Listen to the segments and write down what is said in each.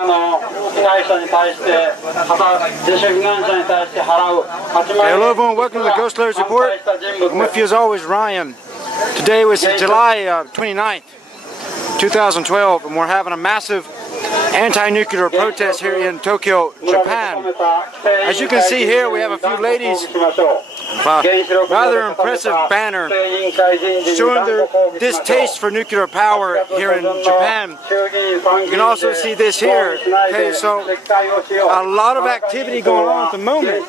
Hello everyone, welcome to the Ghost Layers Report. I'm with you as always, Ryan. Today was July 29th, 2012, and we're having a massive anti-nuclear protest here in Tokyo, Japan. As you can see here, we have a few ladies, rather impressive banner showing their distaste for nuclear power here in Japan. You can also see this here. Okay, so a lot of activity going on at the moment.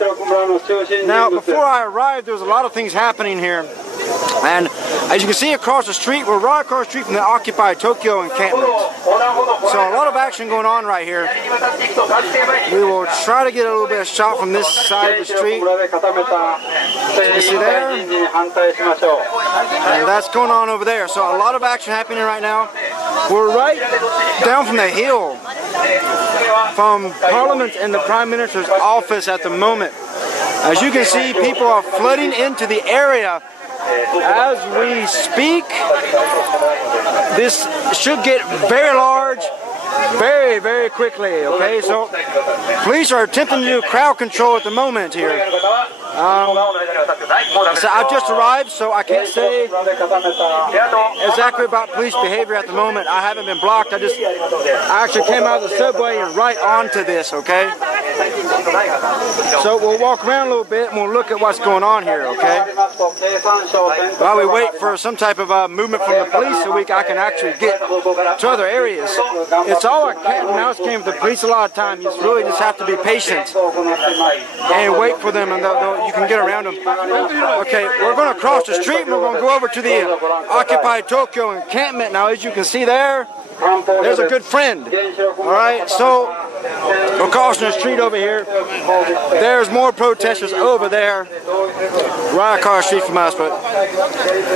Now, before I arrived, there was a lot of things happening here. And as you can see across the street, we're right across the street from the occupied Tokyo encampment. So a lot of action going on right here. We will try to get a little bit of shot from this side of the street. So you can see there. And that's going on over there. So a lot of action happening right now. We're right down from the hill from Parliament and the Prime Minister's office at the moment. As you can see, people are flooding into the area as we speak. This should get very large very, very quickly, okay? So police are attempting to do crowd control at the moment here. So I've just arrived, so I can't say exactly about police behavior at the moment. I haven't been blocked. I actually came out of the subway and right onto this, okay? So we'll walk around a little bit and we'll look at what's going on here, okay? While we wait for some type of movement from the police so I can actually get to other areas. It's all a cat and mouse game with the police a lot of times. You really just have to be patient and wait for them, and you can get around them. Okay, we're going to cross the street and we're going to go over to the occupied Tokyo encampment. Now, as you can see there's a good friend. All right, so we're crossing the street over here. There's more protesters over there, right across the street from us. But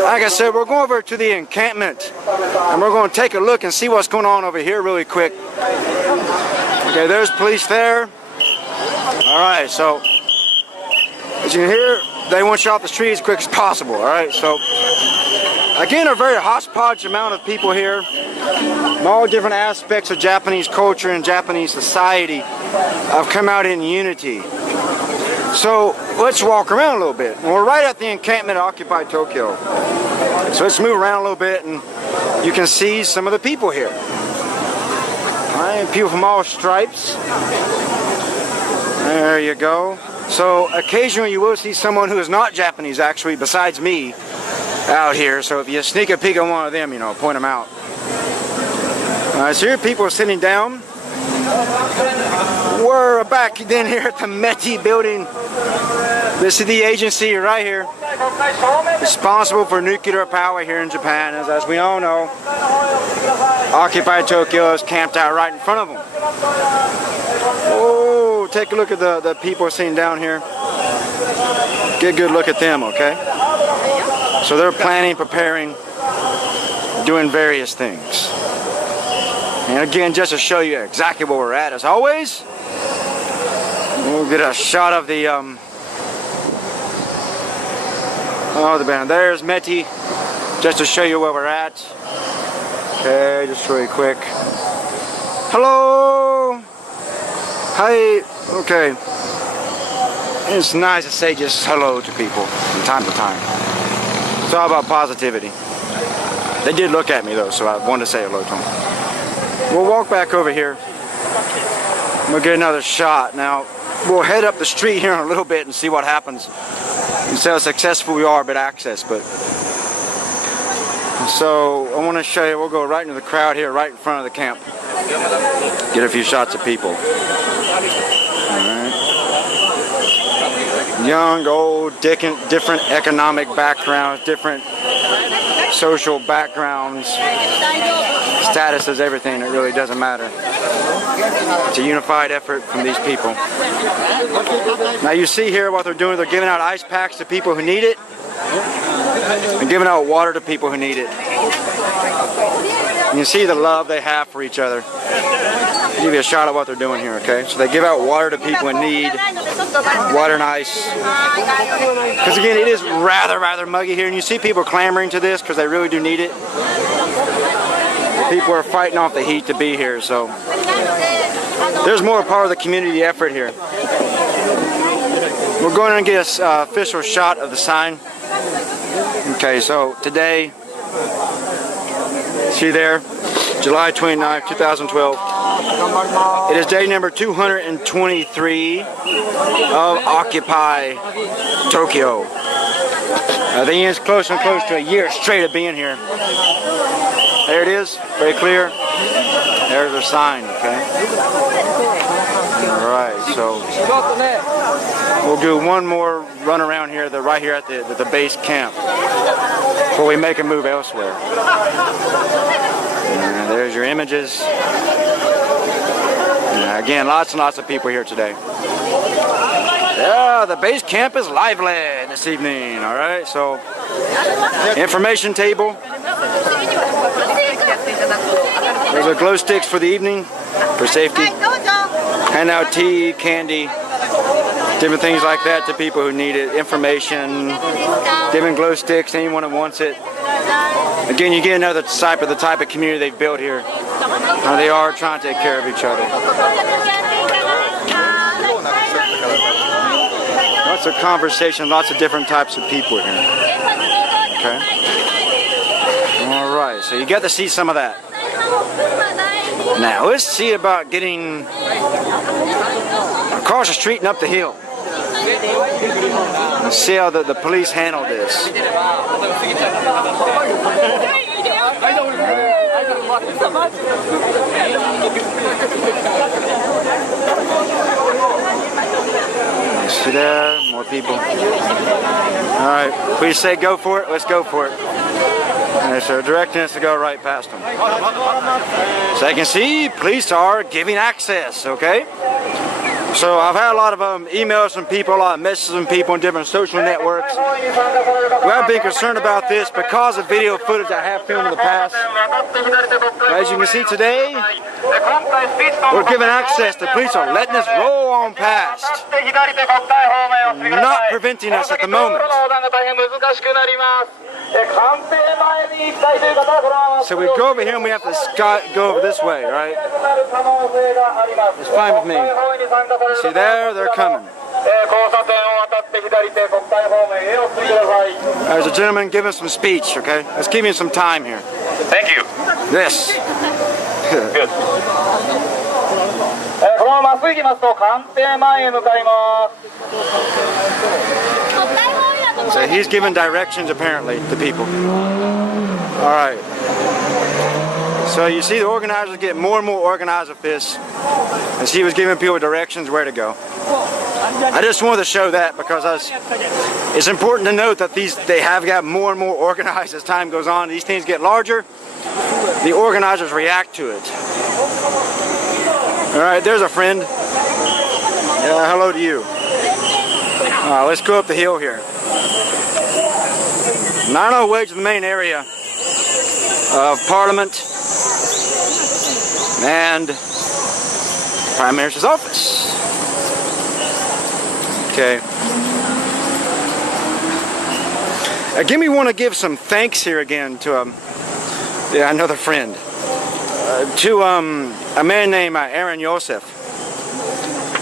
like I said, we're going over to the encampment and we're going to take a look and see what's going on over here really quick. Okay, there's police there. All right, so as you can hear, they want you off the street as quick as possible. All right, so again, a very hodgepodge amount of people here, from all different aspects of Japanese culture and Japanese society have come out in unity. So let's walk around a little bit. We're right at the encampment of occupied Tokyo. So let's move around a little bit and you can see some of the people here. All right, people from all stripes. There you go. So occasionally you will see someone who is not Japanese actually, besides me, out here. So if you sneak a peek at one of them, point them out. So here people are sitting down. We're back then here at the METI building. This is the agency right here, responsible for nuclear power here in Japan. As we all know, occupied Tokyo is camped out right in front of them. Oh, take a look at the people sitting down here. Get a good look at them, okay? So they're planning, preparing, doing various things. And again, just to show you exactly where we're at, as always, we'll get a shot of the band. There's METI, just to show you where we're at. Okay, just really quick. Hello. Hi. Okay. It's nice to say just hello to people from time to time. It's all about positivity. They did look at me though, so I wanted to say hello to them. We'll walk back over here. We'll get another shot. Now, we'll head up the street here in a little bit and see what happens. And see how successful we are at access. So, I want to show you, we'll go right into the crowd here, right in front of the camp. Get a few shots of people. Alright. Young, old, different economic backgrounds, different social backgrounds, statuses, everything. It really doesn't matter. It's a unified effort from these people. Now you see here what they're doing. They're giving out ice packs to people who need it and giving out water to people who need it. And you see the love they have for each other. I'll give you a shot of what they're doing here, okay? So they give out water to people in need, water and ice. Because again, it is rather muggy here, and you see people clamoring to this because they really do need it. People are fighting off the heat to be here, so There's more part of the community effort here. We're going to get an official shot of the sign. Okay, so today, see there, July 29, 2012. It is day number 223 of Occupy Tokyo. I think it's close and close to a year straight of being here. There it is, very clear. There's our sign, okay? Alright, so we'll do one more run around here, right here at the base camp before we make a move elsewhere. And there's your images. Again, lots and lots of people here today. Yeah, the base camp is lively this evening, alright? So, information table. There's a glow sticks for the evening, for safety. Hand out tea, candy, different things like that to people who need it. Information, different glow sticks, anyone that wants it. Again, you get another type of community they've built here. They are trying to take care of each other. Lots of conversation, lots of different types of people here. Okay. All right, so you get to see some of that. Now let's see about getting across the street and up the hill. Let's see how the police handle this. See there, more people. All right, please say go for it. Let's go for it. And they're directing us to go right past them. So you can see, police are giving access, okay? So I've had a lot of emails from people, a lot of messages from people on different social networks. We have been concerned about this because of video footage I have filmed in the past. As you can see today, we're given access. The police are letting us roll on past, not preventing us at the moment. So we go over here and we have to go over this way, right? It's fine with me. See there, they're coming. There's a gentleman giving some speech, okay? Let's give him some time here. Thank you. This. Good. So he's giving directions apparently to people. Alright. So you see the organizers get more and more organized with this as he was giving people directions where to go. I just wanted to show that because it's important to note that they have got more and more organized as time goes on. These things get larger, the organizers react to it. Alright, there's a friend. Hello to you. Let's go up the hill here. Now on our way to the main area of Parliament and Prime Minister's office. Okay. Again, we want to give some thanks here again to another friend. To a man named Aaron Yosef,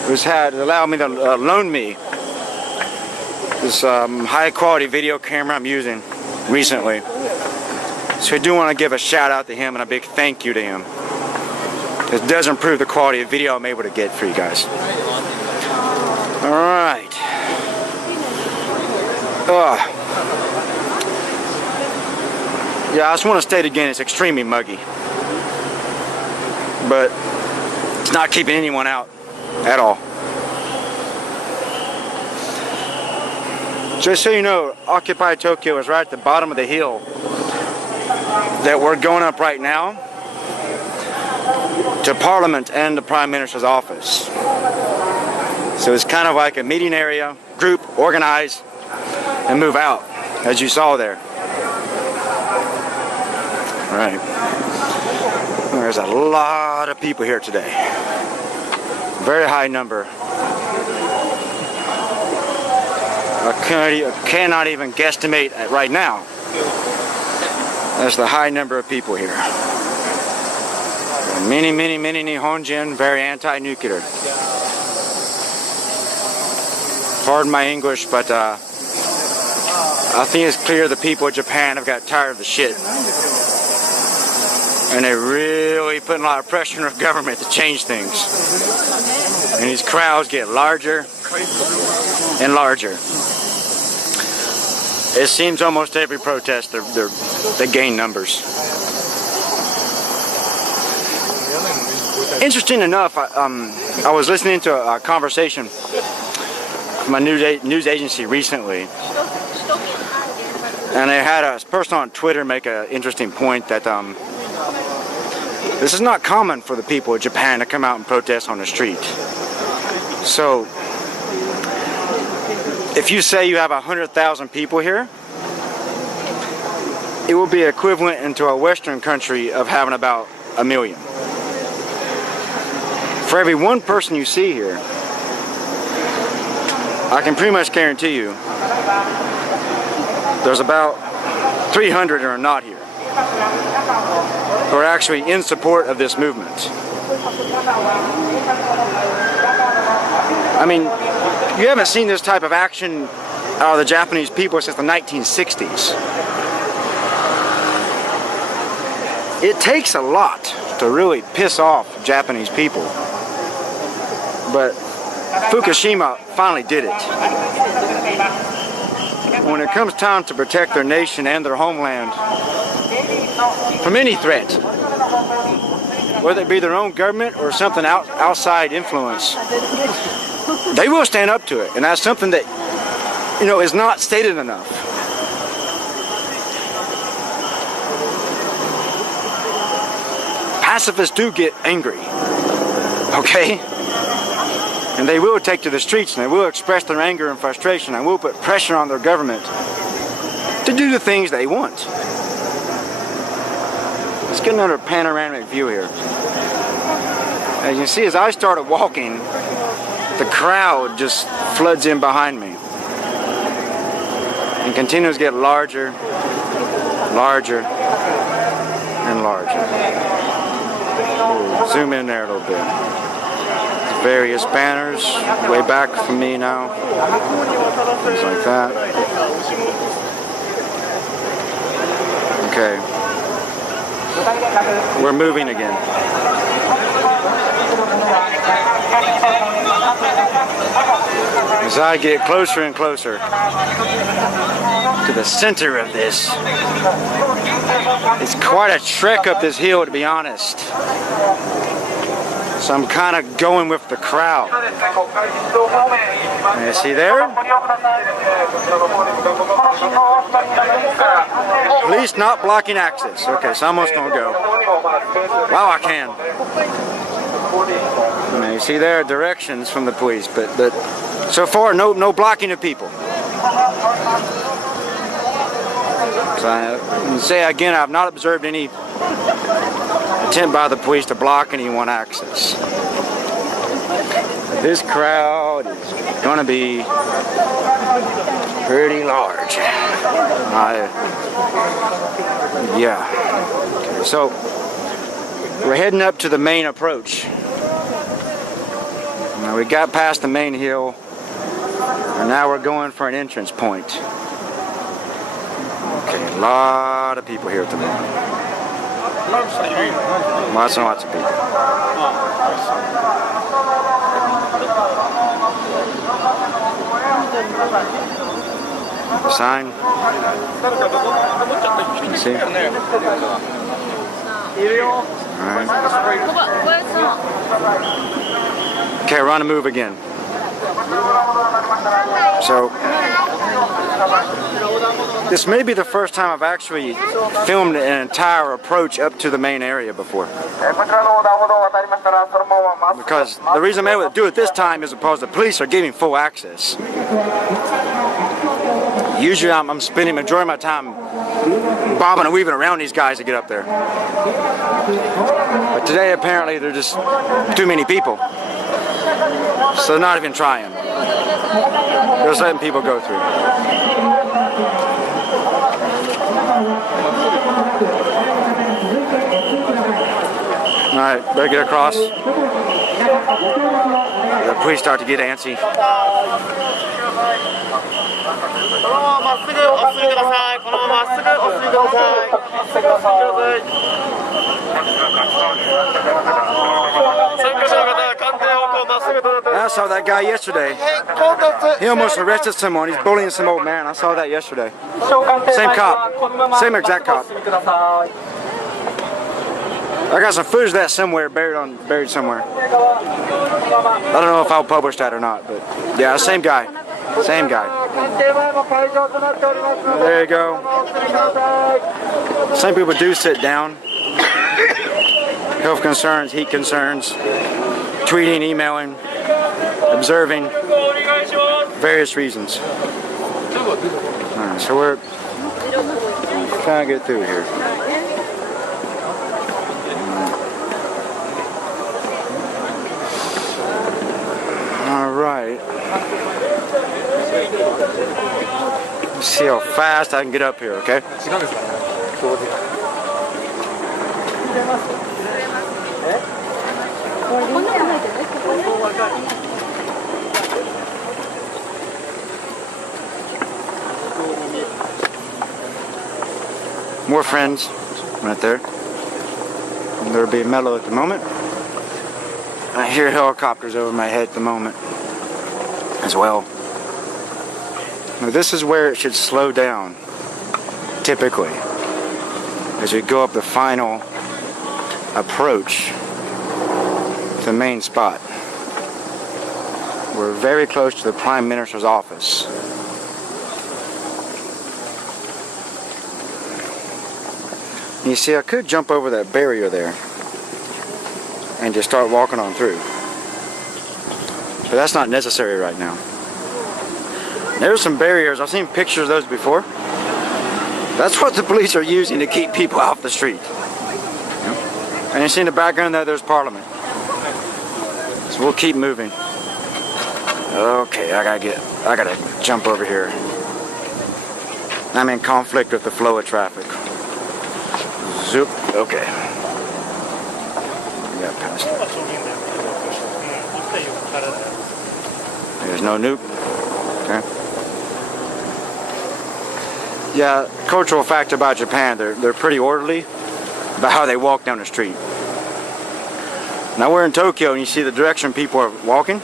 who's allowed me to loan me this high quality video camera I'm using recently. So I do want to give a shout out to him and a big thank you to him. This does improve the quality of video I'm able to get for you guys. Alright. Yeah, I just want to state again, it's extremely muggy. But it's not keeping anyone out at all. Just so you know, Occupy Tokyo is right at the bottom of the hill that we're going up right now to Parliament and the Prime Minister's office. So it's kind of like a meeting area, group, organize, and move out, as you saw there. All right. There's a lot of people here today. Very high number. I cannot even guesstimate right now. That's the high number of people here. Many Nihonjin, very anti-nuclear. Pardon my English, but I think it's clear the people of Japan have got tired of the shit. And they're really putting a lot of pressure on the government to change things. And these crowds get larger and larger. It seems almost every protest they gain numbers. Interesting enough, I was listening to a conversation from my news agency recently, and they had a person on Twitter make an interesting point that this is not common for the people of Japan to come out and protest on the street. So, if you say you have 100,000 people here, it will be equivalent into a Western country of having about 1 million. For every one person you see here, I can pretty much guarantee you there's about 300 who are not here, who are actually in support of this movement. I mean, you haven't seen this type of action out of the Japanese people since the 1960s. It takes a lot to really piss off Japanese people. But Fukushima finally did it. When it comes time to protect their nation and their homeland from any threat, whether it be their own government or something outside influence, they will stand up to it. And that's something that, you know, is not stated enough. Pacifists do get angry, okay? And they will take to the streets and they will express their anger and frustration and will put pressure on their government to do the things they want. Let's get another panoramic view here. As you can see, as I started walking, the crowd just floods in behind me and continues to get larger, larger, and larger. We'll zoom in there a little bit. Various banners way back from me now. Things like that. Okay. We're moving again. As I get closer and closer to the center of this, it's quite a trek up this hill, to be honest. So I'm kind of going with the crowd. You see there? Police not blocking access. Okay, so I'm almost gonna go. Wow, I can. You see there directions from the police, but so far no blocking of people. So I can say again, I've not observed any attempt by the police to block anyone access. This crowd is going to be pretty large. Yeah. Okay, so we're heading up to the main approach. Now we got past the main hill, and now we're going for an entrance point. Okay, a lot of people here at the moment. Lots and lots of people. Sign. You see? Alright. Okay, we're on the move again. So, this may be the first time I've actually filmed an entire approach up to the main area before. Because the reason I'm able to do it this time is because the police are giving full access. Usually I'm spending the majority of my time bobbing and weaving around these guys to get up there. But today apparently there are just too many people. So they're not even trying. They're just letting people go through. Alright, better get across. The police start to get antsy. I saw that guy yesterday. He almost arrested someone. He's bullying some old man. I saw that yesterday. Same cop. Same exact cop. I got some footage of that somewhere, buried somewhere. I don't know if I'll publish that or not, but yeah, same guy. Same guy. There you go. Some people do sit down. Health concerns, heat concerns, tweeting, emailing, observing, various reasons. Alright, so we're trying to get through here. Alright. Let's see how fast I can get up here, okay? More friends right there. And there'll be mellow at the moment. I hear helicopters over my head at the moment as well. Now this is where it should slow down, typically, as we go up the final approach to the main spot. We're very close to the Prime Minister's office. You see, I could jump over that barrier there and just start walking on through. But that's not necessary right now. There's some barriers. I've seen pictures of those before. That's what the police are using to keep people off the street. And you see in the background there, there's Parliament. So we'll keep moving. Okay, I gotta jump over here. I'm in conflict with the flow of traffic. Zoop, okay. We got past it. There's no nuke. Okay. Yeah, cultural fact about Japan, they're pretty orderly about how they walk down the street. Now we're in Tokyo and you see the direction people are walking.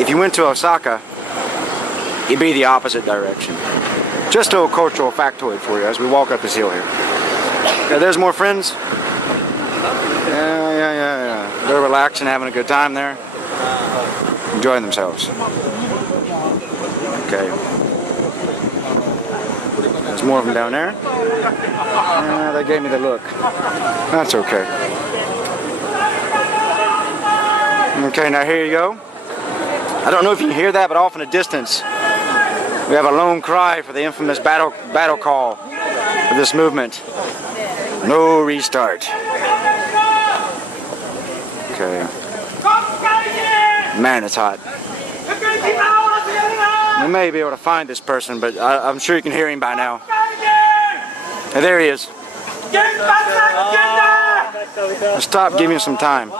If you went to Osaka, it'd be the opposite direction. Just a little cultural factoid for you as we walk up this hill here. Okay, there's more friends. Yeah. They're relaxing, having a good time there. Enjoying themselves. Okay. There's more of them down there. They gave me the look. That's okay. Okay, now here you go. I don't know if you can hear that, but off in the distance, we have a lone cry for the infamous battle call of this movement. No restart. Okay. Man, it's hot. You may be able to find this person, but I'm sure you can hear him by now. Hey, there he is. Stop, give him some time.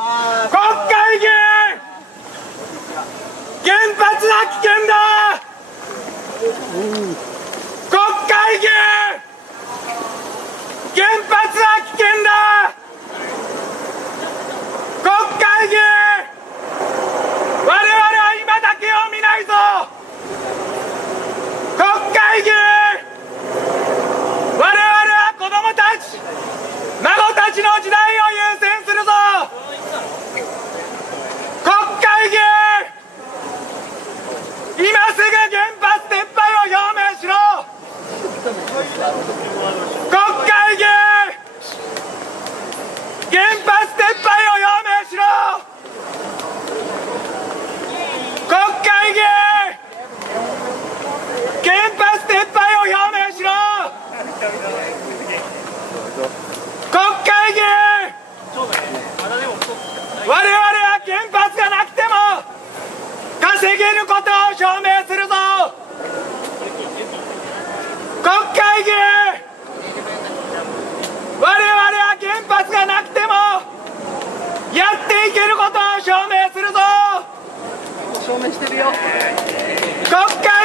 国会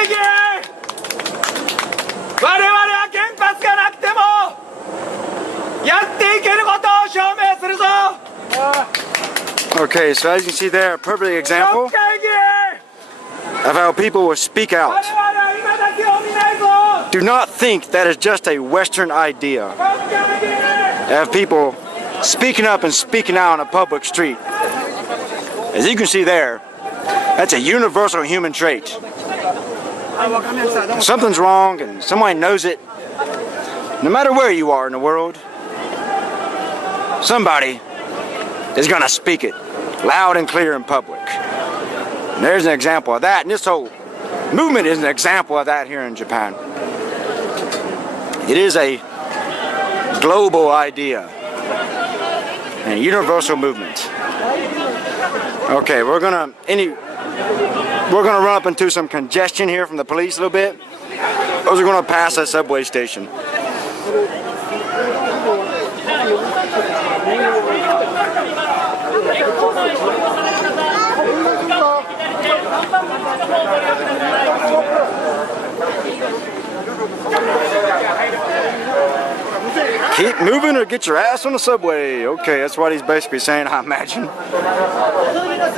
議員我々は原発がなくてもやっていけることを証明するぞ Okay, so as you can see there, a perfect 国 example 会議員 of how people will speak 我 out. 々は今だけを見ないぞ Do not think that is just a Western idea. 国会議員 Have people speaking up and speaking out on a public street. As you can see there, that's a universal human trait. If something's wrong and somebody knows it, no matter where you are in the world, somebody is going to speak it loud and clear in public. And there's an example of that, and this whole movement is an example of that here in Japan. It is a global idea and a universal movement. Okay, we're gonna run up into some congestion here from the police a little bit. Those are gonna pass a subway station. Keep moving or get your ass on the subway. Okay, that's what he's basically saying, I imagine.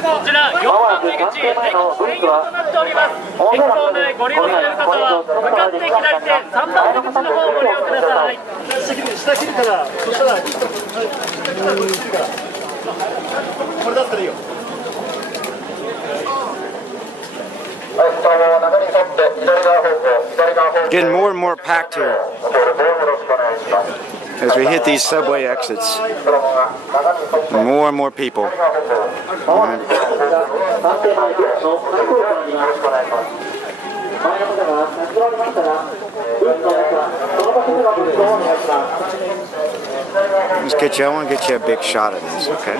こちら4番出口専用となっております。駅構内ご利用される方は向かって左手3番出口の方をご利用ください。下切るからそしたらこれだったらいいよ。 Getting more and more packed here as we hit these subway exits. More and more people. Alright. I want to get you a big shot of this, okay?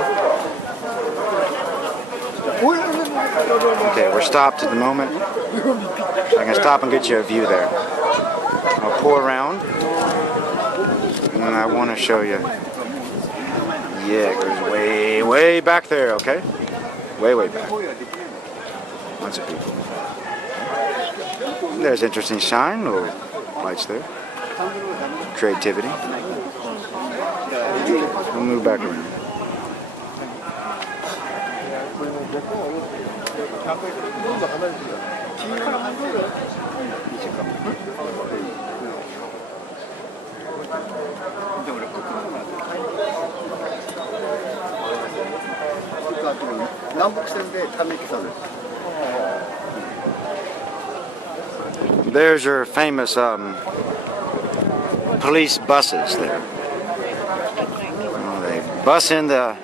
Okay, we're stopped at the moment. So I can stop and get you a view there. I'll pull around, and then I want to show you. Yeah, it goes way, way back there, okay? Way, way back. Lots of people. There's interesting shine, little lights there. Creativity. We'll move back around. There's your famous police buses there. Oh, they bus in the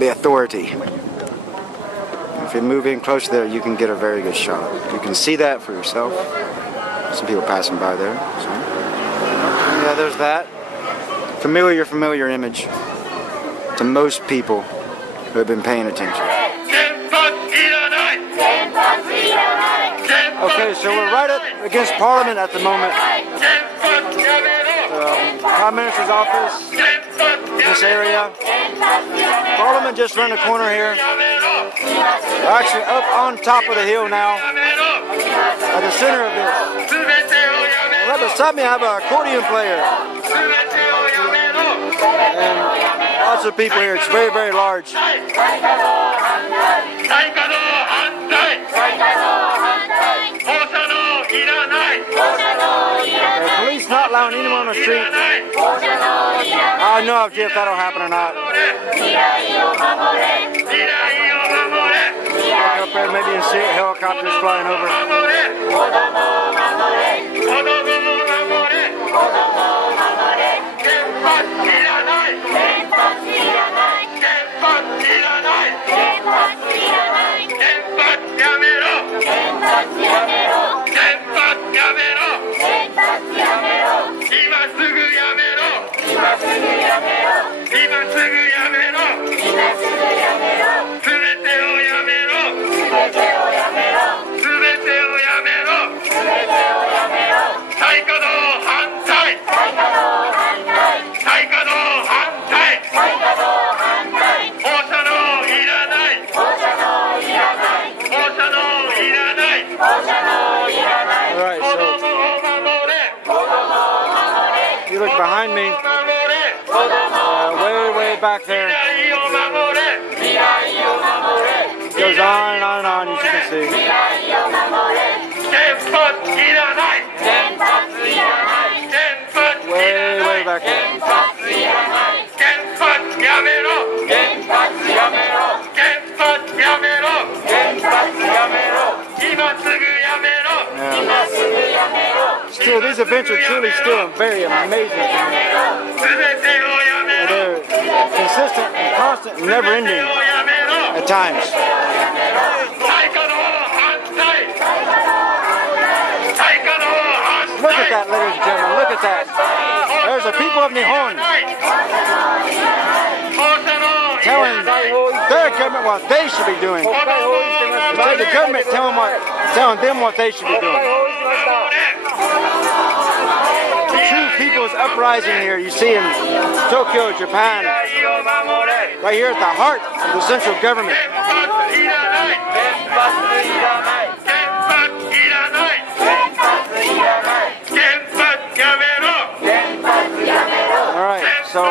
authority. If you move in close there, you can get a very good shot. You can see that for yourself. Some people passing by there. So, yeah, there's that. Familiar image to most people who have been paying attention. Okay, so we're right up against Parliament at the moment. The Prime Minister's office, this area. Parliament just around the corner here. We're actually up on top of the hill now, at the center of this. Right beside me I have an accordion player. And lots of people here. It's very, very large. The police not allowing anyone on the street. I don't know if that'll happen or not. Look up there, maybe you see helicopters flying over. behind me, way back there. Goes on and on and on, as you can see. Way back there. Still, these events are truly still very amazing. They're consistent and constant and never ending at times. Look at that, ladies and gentlemen, look at that. There's the people of Nihon telling their government what they should be doing. Instead of the government telling them what they should be doing. The true people's uprising here you see in Tokyo, Japan, right here at the heart of the central government. Alright, so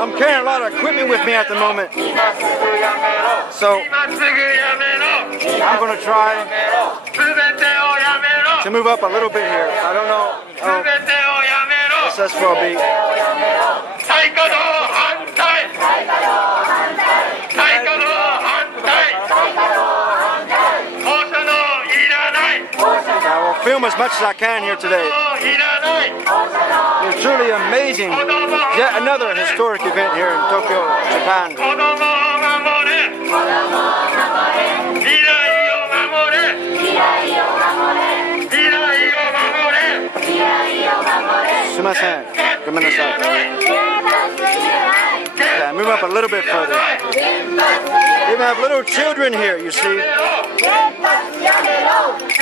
I'm carrying a lot of equipment with me at the moment. So I'm going to try to move up a little bit here. I don't know how successful I'll be. I will film as much as I can here today. It's truly amazing. Yet another historic event here in Tokyo, Japan. Yeah, move up a little bit further. We even have little children here, you see.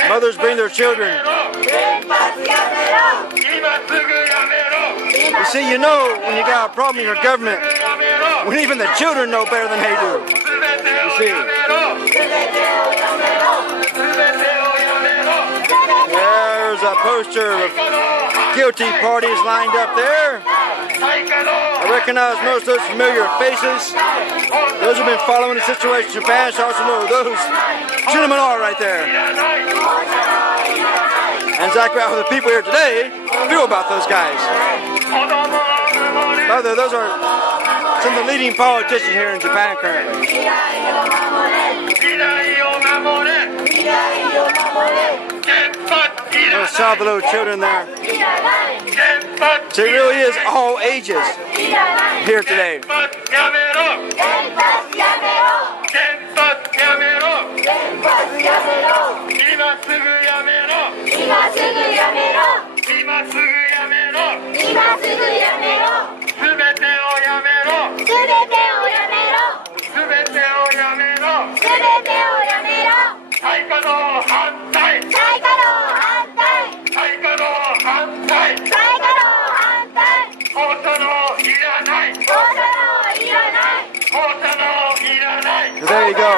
Mothers bring their children. You see, you know when you got a problem in your government, when even the children know better than they do. You see. There's a poster of guilty parties lined up there. I recognize most of those familiar faces. Those who've been following the situation in Japan should also know who those gentlemen are right there. And exactly how the people here today feel about those guys. Rather, those are some of the leading politicians here in Japan currently. Those saw the little children there. So it really is all ages here today. So there you go.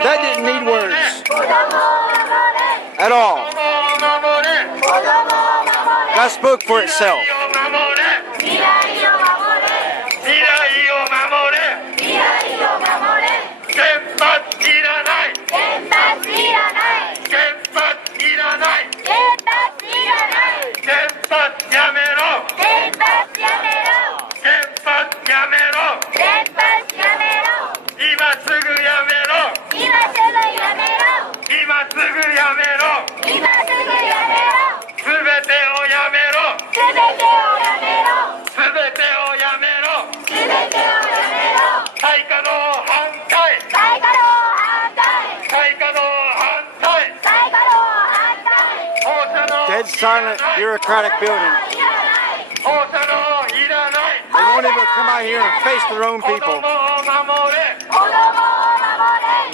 That didn't need words at all. That spoke for itself. Dead silent bureaucratic building. They won't even come out here and face their own people.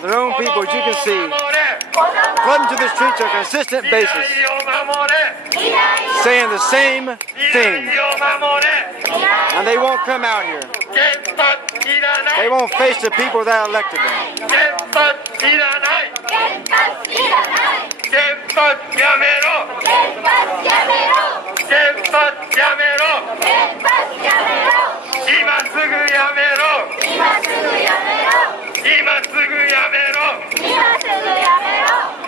Their own people, as you can see, flooding to the streets on a consistent basis, saying the same thing. And they won't come out here. They won't face the people that elected them. 発やめろ原発やめろ今すぐやめろ今すぐやめろ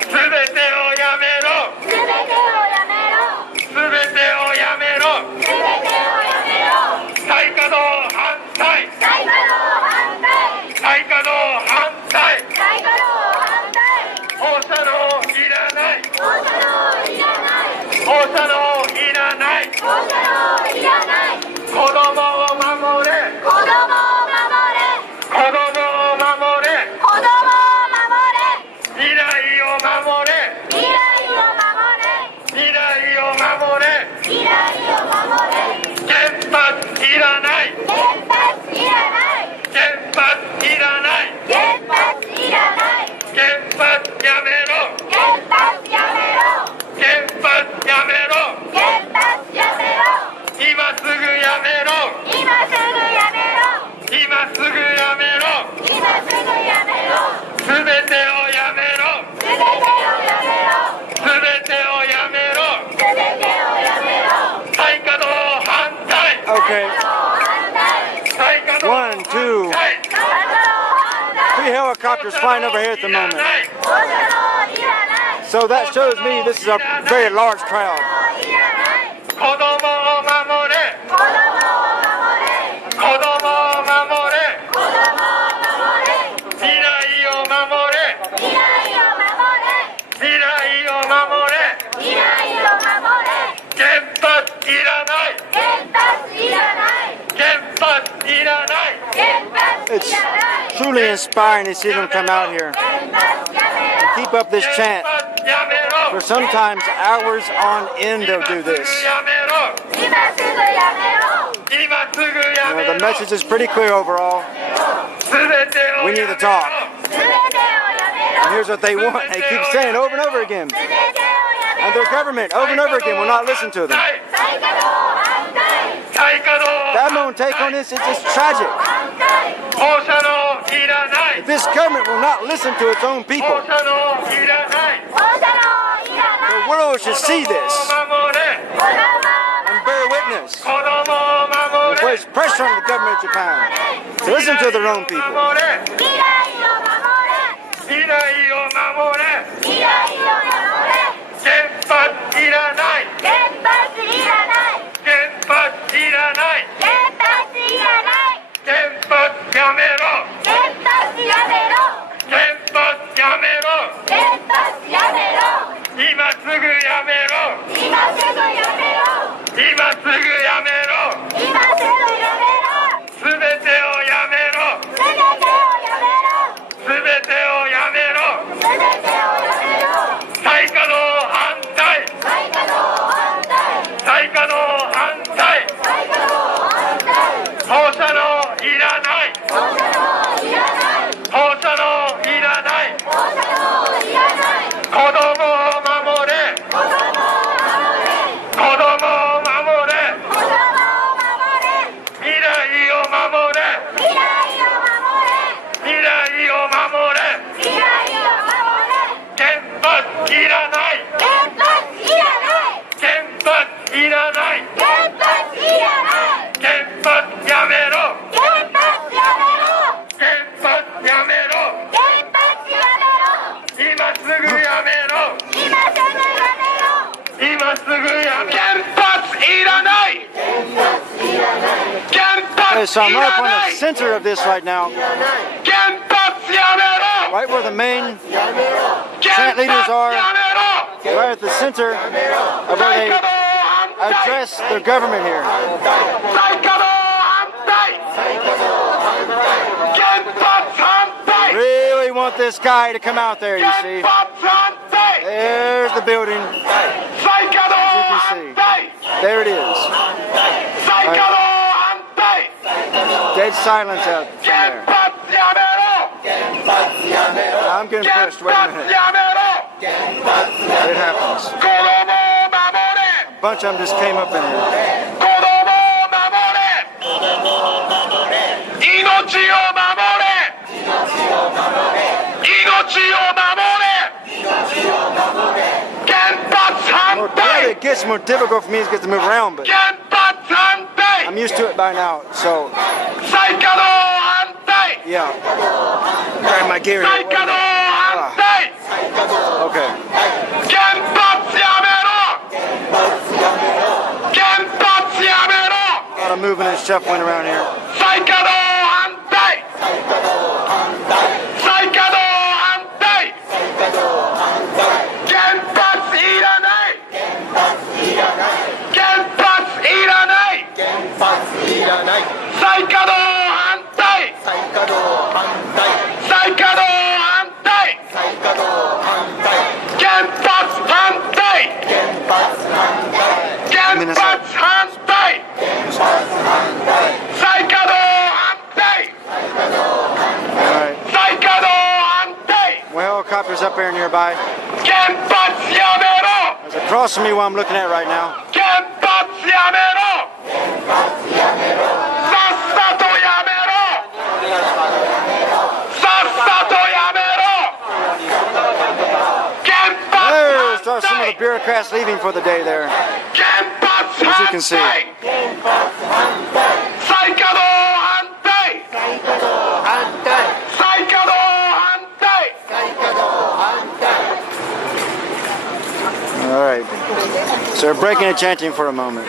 すべてをやめろすべてをやめろ再稼働反対再稼働反対放射能いらない放射能いらない子供を守れ子供を守れ未来を守れ未来を守れ原発いらない原発いらない原発やめろ原発やめろ今すぐやめろ今すぐやめろすべてをやめろすべてをやめろ再稼働反対 Okay. 再稼働 One, two. 3 helicopters flying overhead at the moment. So that shows me this is a very large crowd. 子供を守れ子供を守れ未来を守れ未来を守れ原発いらない原発いらない It's truly inspiring to see them come out here. Keep up this chant. 原発やめろ For sometimes hours on end they'll do this. やめろ今すぐや You め know, ろ the message is pretty clear overall. すべてを We need やめ to talk. ろ And here's what they want. They keep saying over and over again. And their government over and over again will not listen to them. 再稼働 That won't take on this. It's just tragic. 放射能いらない This government will not listen to its own 放 people. 射能いらない The world should see this 守れ and bear witness. 子供を守 And れ place pressure on the government of Japan to listen to their own people. 守れ未来を守れ原発いらない原発いらない原発やめろ原発やめろ今すぐやめろ今すぐやめろすべてをやめろすべてをやめろ再稼働反対再稼働反対放射能いらない放射能いらない子供を守れ子供を守れ未来を守れ未来を守れ原発いらない原発いらない原発やめろ原発やめろ今すぐやめろ今すぐやめろ原発いらない原 Okay, 発 so I'm い right up ら on な the い center of this right now. 原発やめろ Right where the main 原 chant leaders 発 are. やめろ Right at the center of where 再 they 稼働反対 address their government here. 再稼働反対原発反対 Really want this guy to come out there, you 原 see. 発反対 There's the building. 再稼働反対 There it is. 再稼働反対 Dead silence out 原 from there. 発やめろ I'm getting 原 pushed. Wait a 発 minute. やめろ It happens. 子供を守れ A bunch of them just came up in here. 子供を守れ命を守れ命を守れ really it gets more difficult for me to get to move around, but 原発反対 I'm used to it by now. So 再稼働反対 yeah, grab my gear 再 here. 稼働反対 Okay. 原発やめろ原発やめろ A lot of moving and shuffling around here. 再稼働反対再稼働反対原発いらない原発いらない再稼働反対再稼働反対原発反対原発反対再稼働反対 All right. 再稼働反対 Well, helicopters up here nearby. 原発やめろ There's across from me what I'm looking at right now. 原発やめろさっさとやめろさっさとやめろ原 There's 発反 some of the 対 bureaucrats leaving for the day there. 原発 As you 反 can see. 対再稼働反対再稼働反対 All right. So we're breaking and chanting for a moment.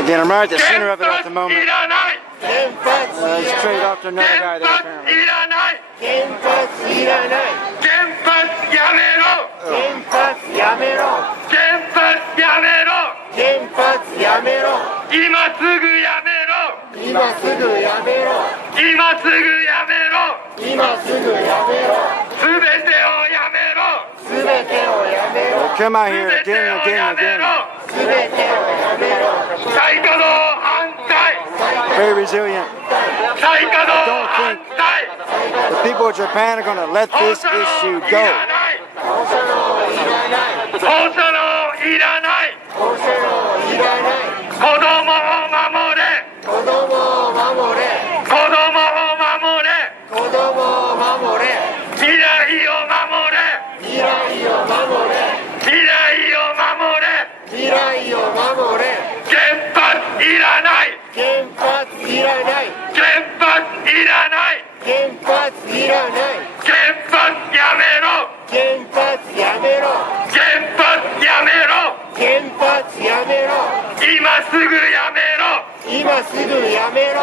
Again, I'm right at the 原 center of it at the 発い moment. らない Let's trade off to another guy 原 there 発 apparently. いらない原発いらない原発やめろ原発やめろ原発やめろ原発やめろ今すぐやめろ今すぐやめろ今すぐやめろ今すぐやめろすべてをやめろすべてをやめろ Come out す here べて again を and や again め and ろ again. すべてをやめろ再稼働反対 Very resilient. 再稼働反対 The people of Japan are going to let 放 this 射能 issue い go. らない放射能いらない放射能いらない放射能いらない子供を守れ子供を守れ子供を守れ子供を守れ未来を守れ未来を守れ未来を守れ未来を守れ原発いらない原発いらない原発いらない原発いらない原発やめろ原発やめろ原発やめろ原発やめろ今すぐやめろ今すぐやめろ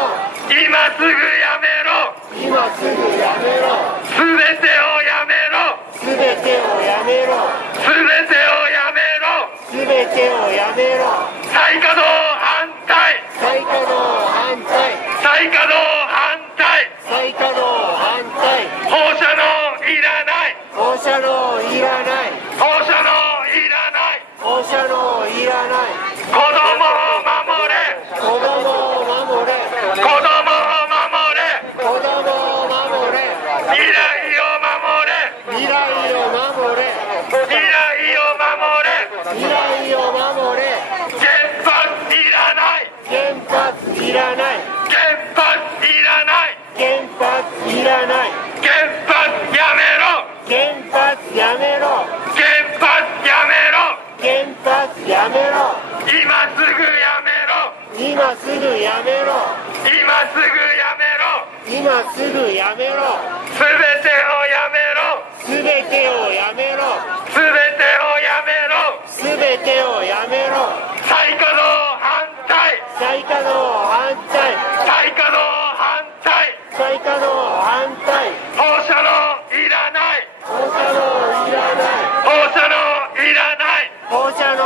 今すぐやめろ今すぐやめろすべてをやめろすべてをやめろすべてをやめろすべてをやめろ再稼働反対再稼働反対再稼働反対再稼働反対放射能いらない放射能いらない放射能いらない放射能いらない子供を守れ子供を守れ子供を守れ子供を守れ未来を守れ未来を守れ未来を守れ未来を守れ原発いらない原発いらない原発いらない原発いらない原発やめろ原発やめろ原発やめろ原発やめろ今すぐやめろ今すぐやめろ今すぐやめろ今すぐやめろすべてをやめろすべてをやめろすべてをやめろすべてをやめろ再稼働反対再稼働反対再稼働反対再稼働反対放射能いらない放射能いらない放射能いらない放射能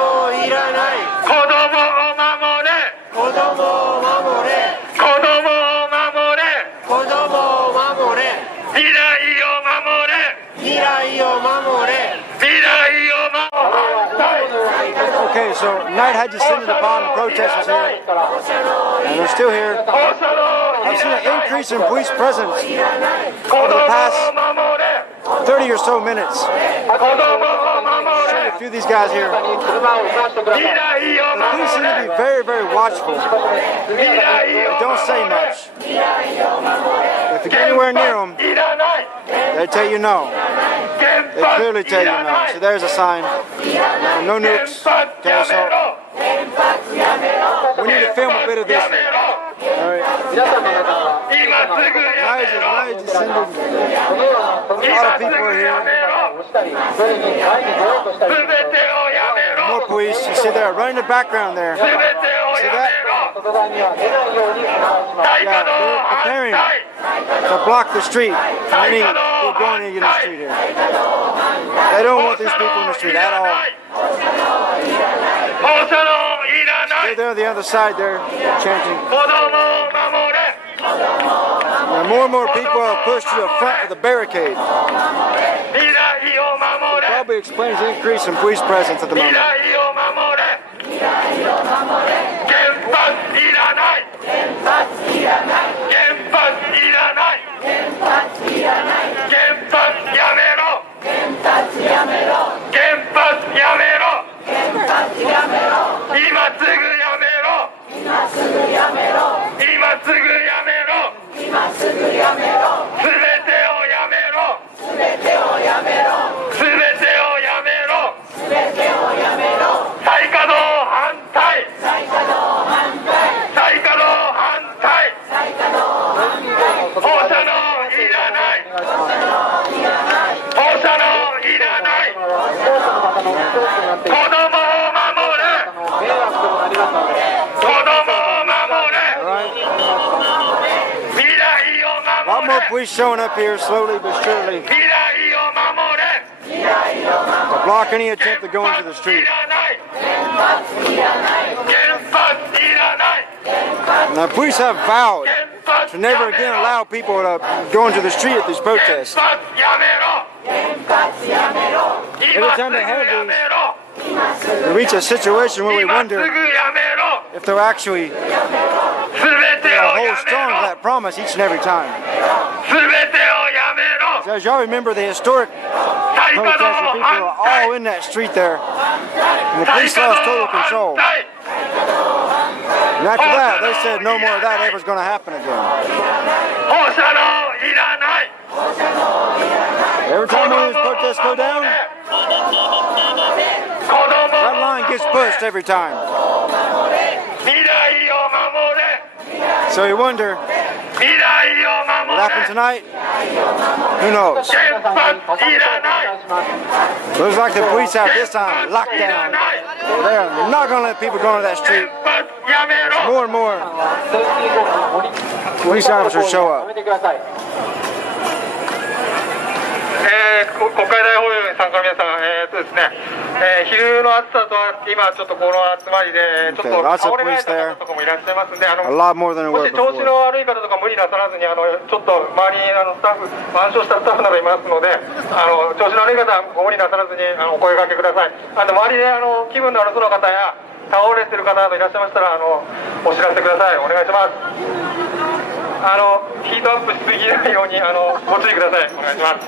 いらない子供を守れ子供を守れ子供を守れ子供を守れ未来を守れ未来を守れ未来を守れ Okay, so night had descended upon the protesters here, and they're still here. 放射能 I've seen an increase in police presence 子供 over the を past 守れ 30 or so minutes. 子供を守 A れ few of these guys here. 未来を The police 守 seem to れ be very, very watchful. 未来 They を don't say 守れ much. If you get anywhere near them, いらない they tell you no. They clearly tell you no. So there's a sign. No nukes. Tell us all. We need to film a bit of this. All right. Nigel sending. A lot of people are here. More police. You see there, right in the background there. See that? Yeah, they're preparing to block the street from any people going into the street here. They don't want these people in the street at all. They're there on the other side there, chanting. And more and more people are pushed to the front of the barricade. Probably explains the increase in police presence at the moment. A lot more police showing up here slowly but surely to block any attempt to go into the street. Now, police have vowed to never again allow people to go into the street at these protests. Every time they have these, we reach a situation where we wonder if they'll actually hold strong to that promise each and every time. So as y'all remember, the historic protest where people were all in that street there, and the police lost total control. And after that, they said no more of that ever is going to happen again. Every time one of these protests go down, that line gets pushed every time. So you wonder, what happened tonight? Who knows? Looks like the police have this time locked down. They're not going to let people go into that street. More and more police officers show up. 国会大法要に参加の皆さん、ですね、昼の暑さと今ちょっとこの集まりでちょっと倒れられた方とかもいらっしゃいますんで、もし調子の悪い方とか無理なさらずにちょっと周りにスタッフ満床したスタッフなどいますので、調子の悪い方はご無理なさらずにお声掛けください。周りで気分の悪そうな方や倒れてる方などいらっしゃいましたらお知らせください。お願いします。ヒートアップしすぎないようにご注意ください。お願いします。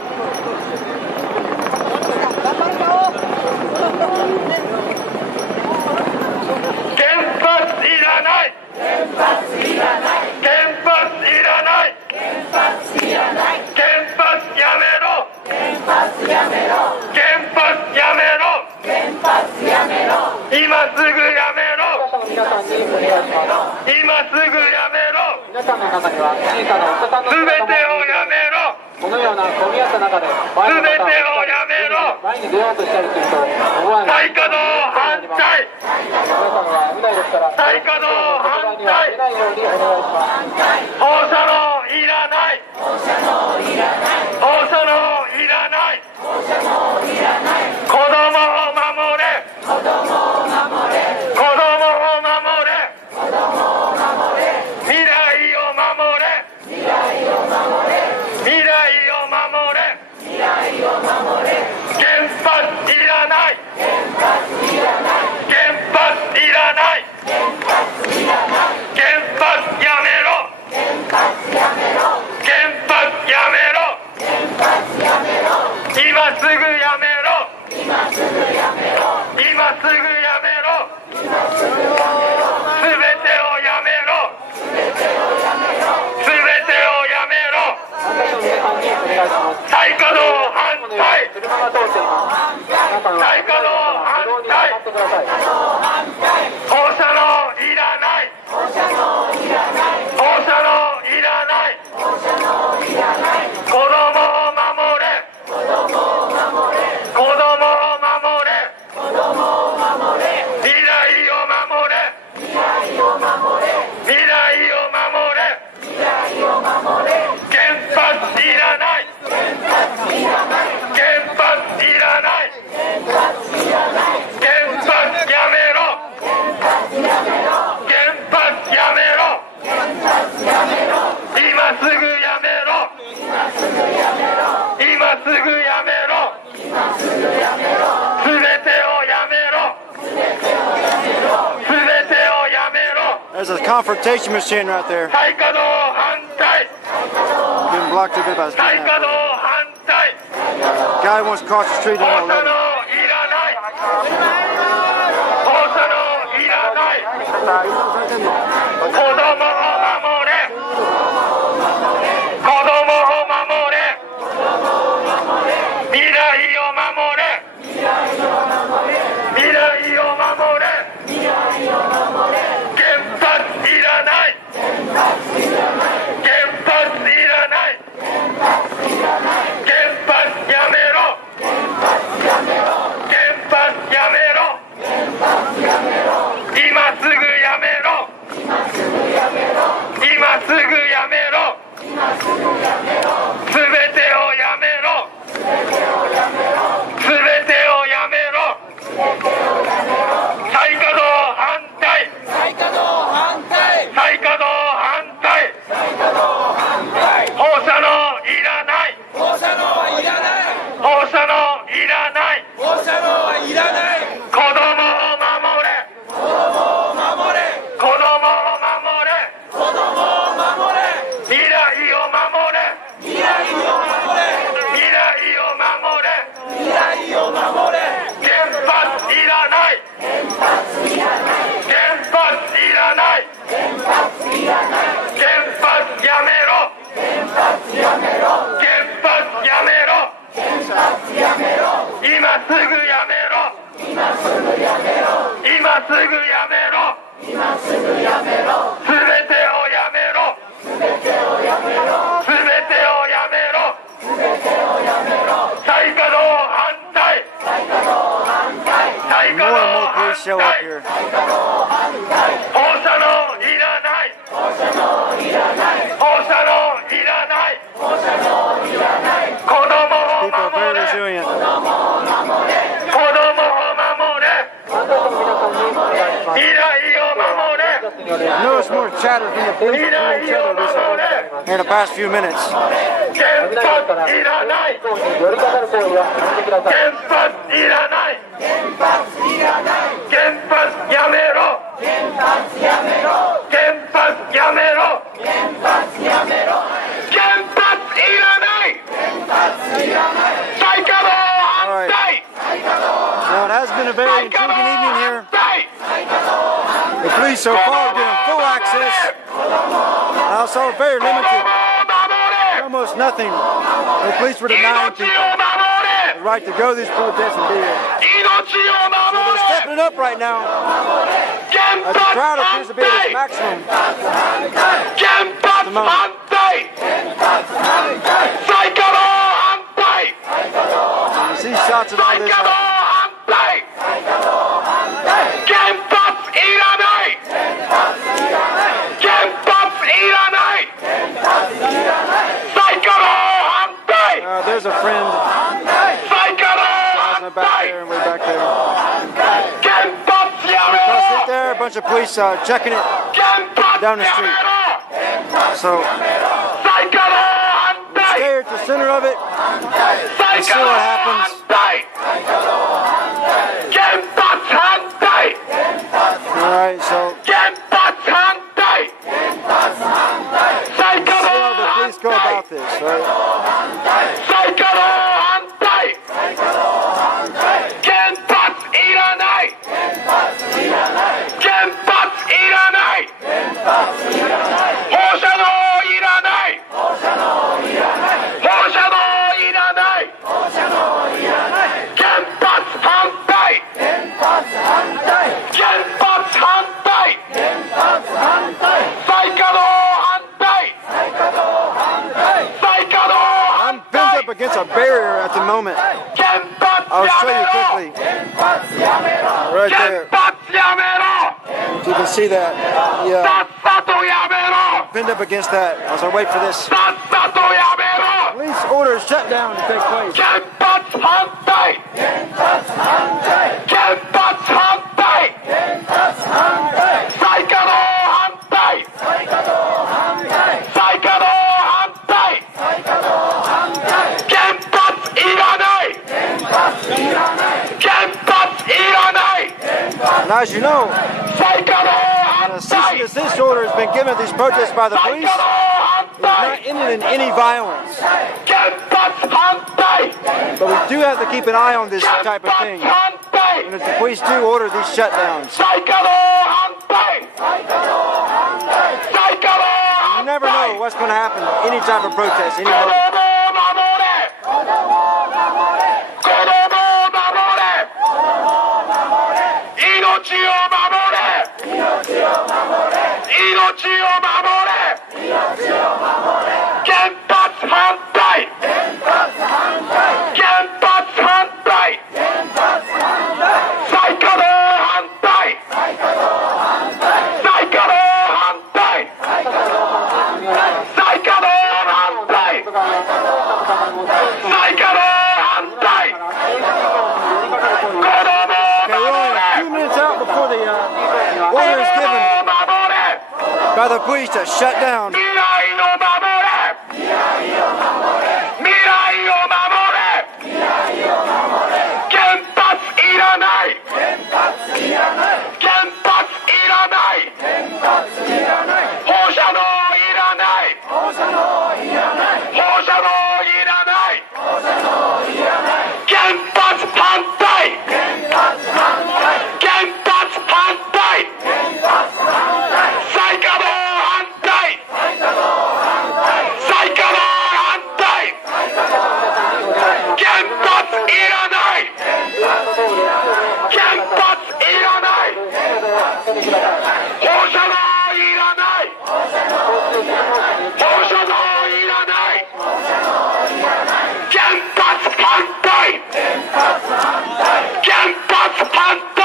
原発いらない。原発いらない。原発いらない。原発いらない。原発やめろ。原発やめろ。原発やめろ。原発やめろ。今すぐやめろ。今すぐやめろ。皆さんの中には小さなお子さんの姿も全てをやめろ。このような混み合った中で全てをやめろ。前に出ようとしたりすると思わない。再稼働反対。皆さんは危ないですから再稼働反対。出ないようにお願いします。放射能いらない。放射能いらない。放射能いらない。放射能いらない。子供を守れ。子供を守れ。子供を守れ。子供を守れ。未来を守れ。未来を守れ。未来を守れ。未来を守れ。原発いらない。原発いらない。原発いらない。原発いらない。原発やめろ。原発やめろ。原発やめろ。原 There's a confrontation machine right there. 再稼働反対 Getting blocked a bit by the 再 street 稼 now. 働反対 Guy wants to cross the street 放 on 射能 11. いらない放射能いらない子供を守れ子供を守れ未来を守れ未来を守れ原発いらない原発いらない原発やめろ原発やめろ今すぐやめろ今すぐやめろすべてをやめろすべてをやめろ再稼働反対再稼働反対放射能いらない放射能いらない子供を守れ子供を守れ未来を守れ未来を守れ原発いらない原発いらない原発やめろ原発やめろ今すぐやめろ今すぐやめろすべてをやめろすべてをやめろ再稼働反対再稼働 More and more police show up here. 放射能いらない放射能いらない子供を People are 守 very れ resilient. 子供を守れ未来を守れ I noticed more chatter from the police between each other recently in the past few minutes. 原発いらない原発いらない原発やめろ原発やめろ原発いらない再稼働反対 Now, it has been a very 再稼 intriguing 働 evening 反 here. 対 The police so far are getting full access. And also very 子供を limited. 守れ Almost nothing. The police were denying 命を people 守 the れ right to go to these protests and be here. 命を So 守 they're れ stepping it up right now. 原 As the 発 crowd 反 appears to be at its 対 maximum. 原発反対再稼働反対 You see shots of all 再 this. 稼働反対原発いらない原発いらない再稼働反対 There's a friend 再稼働 in 反 the back 対 there and way back there. 原発やめ Across it ろ there, a bunch of police checking it. 原発 Down the や street. めろ So 再稼働反 stay 対 here at the center of it. 再 see 稼 what 働 happens. 反対原発反対 All right, so 原発反対再稼 see 働 how the 反 police go 対 about this, right? 再稼働反対原発いらない原発いらない放射能いらない放射能いらない原発反対原発反対再稼働反対再稼働 I'm 反 pinned 対 up against a barrier at the moment. 原発 I'll や show め you ろ quickly. Right 原 there. 発やめろ You can see that. さ Yeah, っさとやめろ pinned up against that as I wait for this さっさとやめろ police order shutdown to take place. 原発反対原発反対再稼働反対再稼働反対原発いらない原発いらない And as you know, 再稼働反 a cease and desist order has been given to these protests by the police. It has not ended in any violence. 原発反対 But we do have to keep an eye on this type of thing. 反対 And if the police do order these shutdowns, 再稼働反対再稼働 you never know what's going to happen to any type of protest, any 子供を moment. 守れ子供を守れ命を守れ命を守れ原発反対原発反対再稼働反対再稼働反対再稼働反対再稼働反対子供を Okay, we're only a few minutes out before the order is given 守れ by the police to shut down. 未来を守れ未来を守れ原発いらない原発いらない放射能いらない放射能いらない原発反対原発反対再稼働反対再稼働反対原発いらない原発いらない放射能いらない放射能いらない原発反対原発反対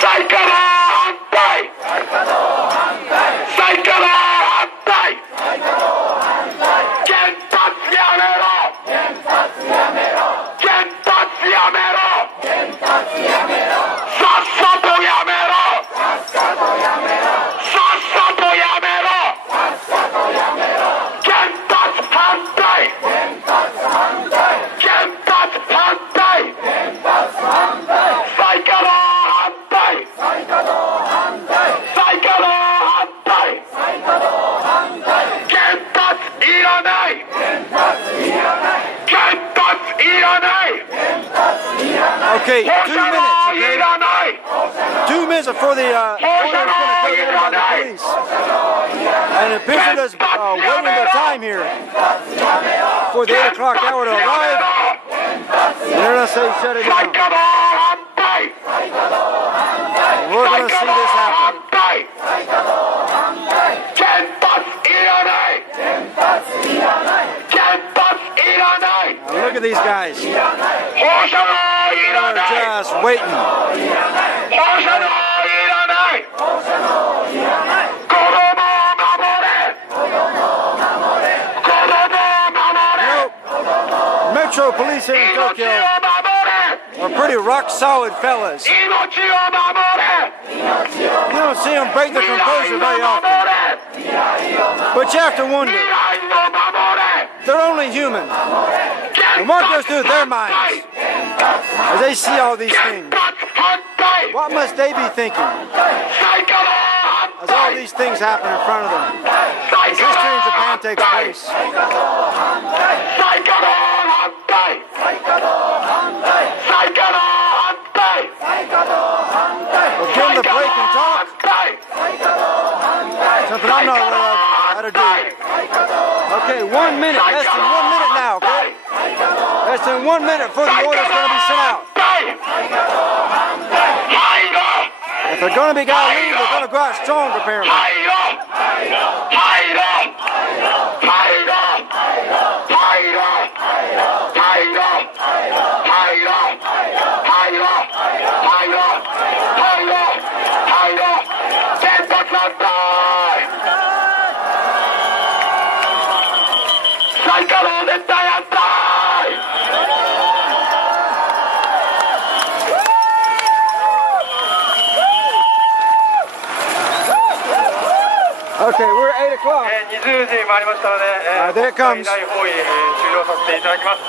再稼働反対再稼働反対原発やめろ原発やめろさっさとやめろさっさとやめろ原発反対原発反対再稼働反対再稼働反対原発いらない原発いらない Okay, 2 放射 minutes. 能い Okay, らない 2 minutes before the order is going to be given by the police. And the prisoners waiting their time here for the 8 o'clock hour to arrive. And they're going to say shut it 再 down. 稼働反対 We're going to see this happen. 原発いらない原発いらない Now look at these guys. 放射能いら They're ない just waiting. 放射能いらない子供を守れ子供を守れ Metro police here in 命を Tokyo 守 are pretty rock solid fellas. れ命を守れ You don't see them break their 未来 composure を very 守 often. れ But you have to 未 wonder, 来を守れ they're only human. And what goes through their minds as they see all these 原 things? 発反対 What must they be thinking 再稼働反 as all 対 these things happen in front of them? 再 As 稼 history in 働 Japan 反 takes 対 place. 再稼働反対再稼働反対 Well, give them the break and talk. Something I'm not aware of how to do. Okay, 1 minute. Less than 1 minute now, okay? Less than 1 minute before the order is going to be sent out. If they're going to be gotta leave, they're going to go out strong, apparently. 再稼働絶対反対 Okay, Okay, we're at 8 o'clock. 20時回りましたので、there it comes. 大包囲、終了させていただきます。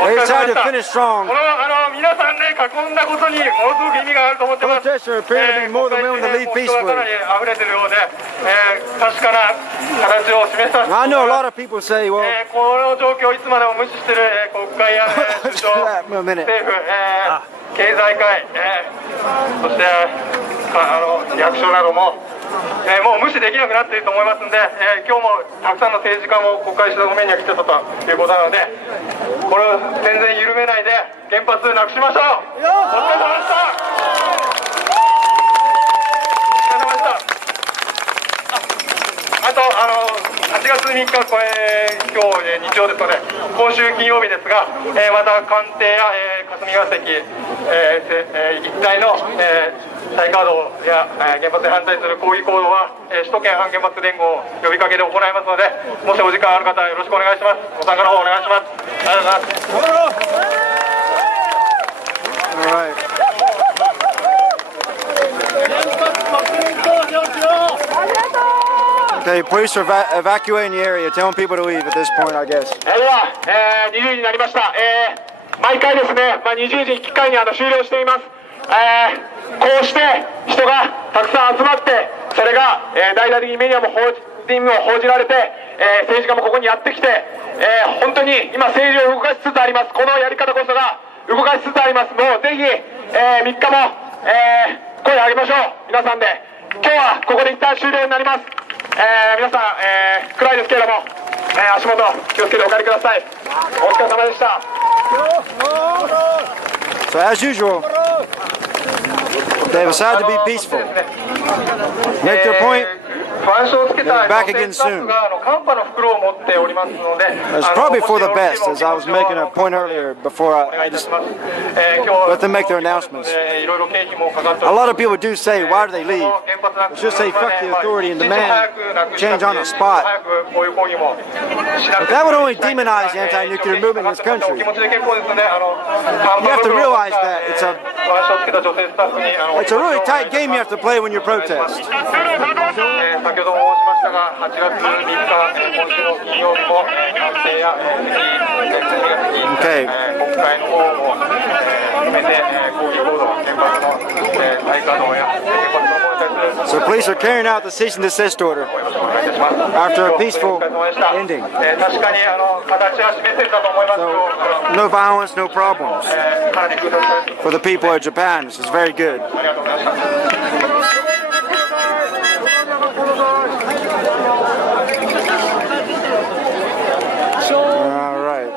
お疲 They れ様 decided で to した。 finish strong. この皆さんね、囲んだことにものすごく意味があると思ってます。 Protesters appear to be more than willing to leave 人がかな peacefully. り溢れてるようで、確かな形を示させて I know a lot of people say, well, この状況をいつまでも無視してる、国会や、首相、 a minute. 政府、経済界、そして役所なども、もう無視できなくなっていると思いますので、今日もたくさんの政治家も国会指導の目には来てたということなので、これを全然緩めないで原発なくしましょう。お疲れ様でした。お疲れ様でした。あと8月3日、今日日曜ですので、今週金曜日ですが、また官邸や、霞が関、一帯の、再稼働や、原発に反対する抗議行動は、首都圏反原発連合呼びかけで行いますので、もしお時間ある方よろしくお願いします。ご参加の方お願いします。ありがとうございます。 All right. Okay, police are evacuating the area, telling people to leave at this point, I guess. では、20時になりました。毎回ですね、20時機会に終了しています。こうして人がたくさん集まって、それが、大々的にメディアも報じられて、政治家もここにやってきて、本当に今政治を動かしつつあります。このやり方こそが動かしつつあります。もうぜひ、3日も、声を上げましょう。皆さんで。今日はここで一旦終了になります。皆さん、暗いですけれども、足元気をつけてお帰りください。お疲れ様でした。 So as usual, they decided to be peaceful. Make their point. 板書をつけた Back 女性 again スタッフがカンパの袋を持っておりますので、 It's probably for the best, as I was making a point earlier before I just let them make their announcements. A lot of people do say, why do they leave? Let's just say fuck the authority and demand change on the spot. But that would only demonize the anti-nuclear movement in this country. You have to realize that it's a really tight game you have to play when you protest. 先ほども申しましたが、8月3日、今週の金曜日も官邸や国会の方も含めて抗議行動、原発の再稼働や原発の方に対する So police are carrying out the cease and desist order after a peaceful ending. 確かに形は示せるかと思いますけど、 No violence, no problems. かなり空撮されて For the people of Japan, this is very good. ありがとうございました。 All right.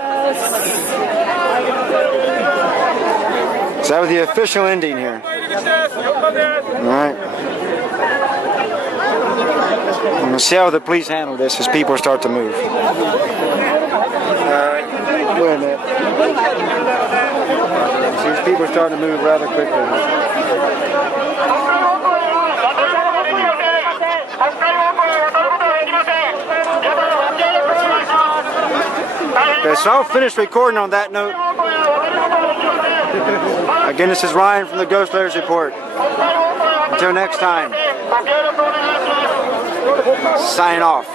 So that was the official ending here. All right. I'm gonna see how the police handle this as people start to move. Wait a minute. These people are starting to move rather quickly. Okay, so I'll finish recording on that note. Again, this is Ryan from the Ghost Layers Report. Until next time, sign off.